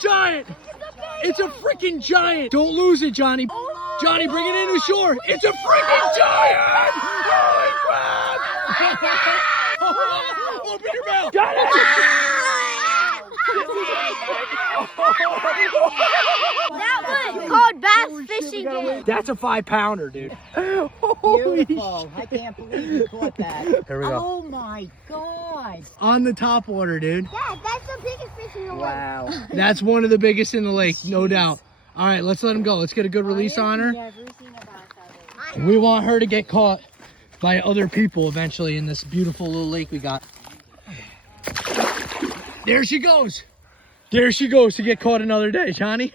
giant. It's a freaking giant. Don't lose it, Johnny. Johnny, bring it in to shore. It's a freaking giant. Holy crap. Open your mouth. Got it. That was called bass fishing game. That's a 5-pounder, dude. Beautiful. I can't believe you caught that. Here we go. Oh my God. On the top water, dude. Yeah, that's the biggest fish in the lake. Wow. That's one of the biggest in the lake, no doubt. All right, let's let him go. Let's get a good release on her. Never seen a bass out We want her to get caught by other people eventually in this beautiful little lake we got. There she goes. There she goes to get caught another day, Johnny.